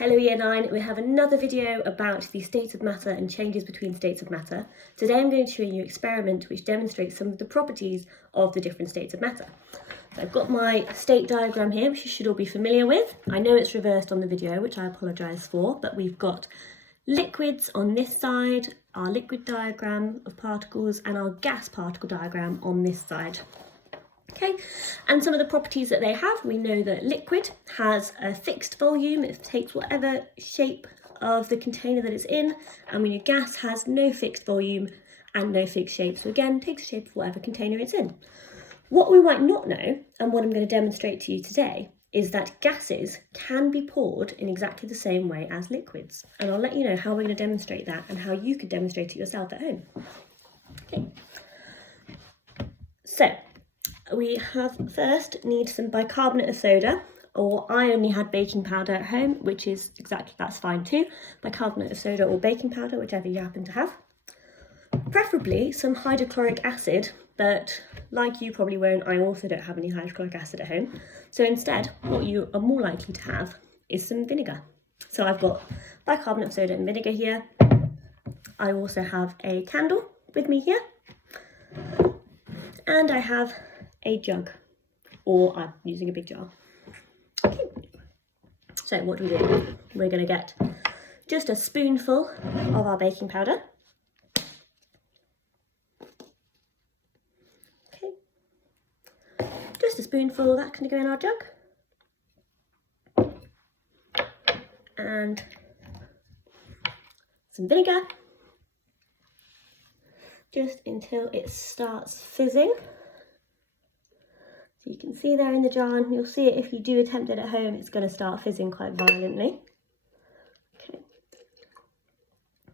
Hello Year 9, we have another video about the states of matter and changes between states of matter. Today I'm going to show you an experiment which demonstrates some of the properties of the different states of matter. So I've got my state diagram here, which you should all be familiar with. I know it's reversed on the video, which I apologise for, but we've got liquids on this side, our liquid diagram of particles, and our gas particle diagram on this side. Okay, and some of the properties that they have, we know that liquid has a fixed volume, it takes whatever shape of the container that it's in, and we know gas has no fixed volume and no fixed shape, so again, takes the shape of whatever container it's in. What we might not know, and what I'm going to demonstrate to you today, is that gases can be poured in exactly the same way as liquids, and I'll let you know how we're going to demonstrate that and how you could demonstrate it yourself at home. Okay, so we need some bicarbonate of soda, or I only had baking powder at home, which is that's fine too. Bicarbonate of soda or baking powder, whichever you happen to have. Preferably some hydrochloric acid, but like you probably won't, I also don't have any hydrochloric acid at home. So instead, what you are more likely to have is some vinegar. So I've got bicarbonate of soda and vinegar here. I also have a candle with me here. And I have a jug, or I'm using a big jar. Okay. So what do? We're going to get just a spoonful of our baking powder. Okay. Just a spoonful, that's going to go in our jug. And some vinegar, just until it starts fizzing. So you can see there in the jar, and you'll see it if you do attempt it at home, it's going to start fizzing quite violently. Okay.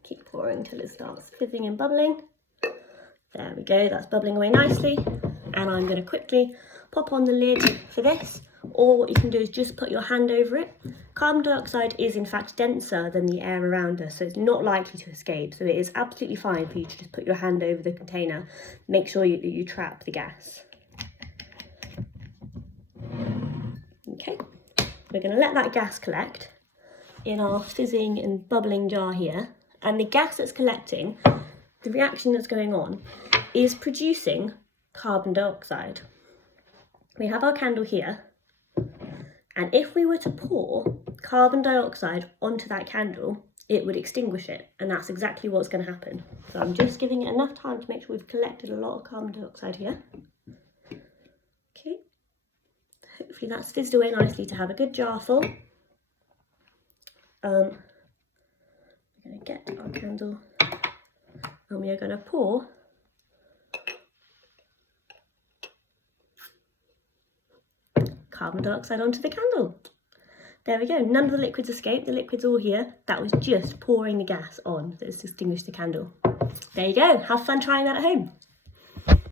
Keep pouring until it starts fizzing and bubbling. There we go, that's bubbling away nicely. And I'm going to quickly pop on the lid for this, or what you can do is just put your hand over it. Carbon dioxide is in fact denser than the air around us, so it's not likely to escape. So it is absolutely fine for you to just put your hand over the container. Make sure that you trap the gas. Okay, we're going to let that gas collect in our fizzing and bubbling jar here, and the gas that's collecting, the reaction that's going on, is producing carbon dioxide. We have our candle here, and if we were to pour carbon dioxide onto that candle, it would extinguish it, and that's exactly what's going to happen. So I'm just giving it enough time to make sure we've collected a lot of carbon dioxide here. Okay. Hopefully that's fizzed away nicely to have a good jar full. We're going to get our candle and we are going to pour carbon dioxide onto the candle. There we go, none of the liquids escaped, the liquid's all here. That was just pouring the gas on that's extinguished the candle. There you go, have fun trying that at home.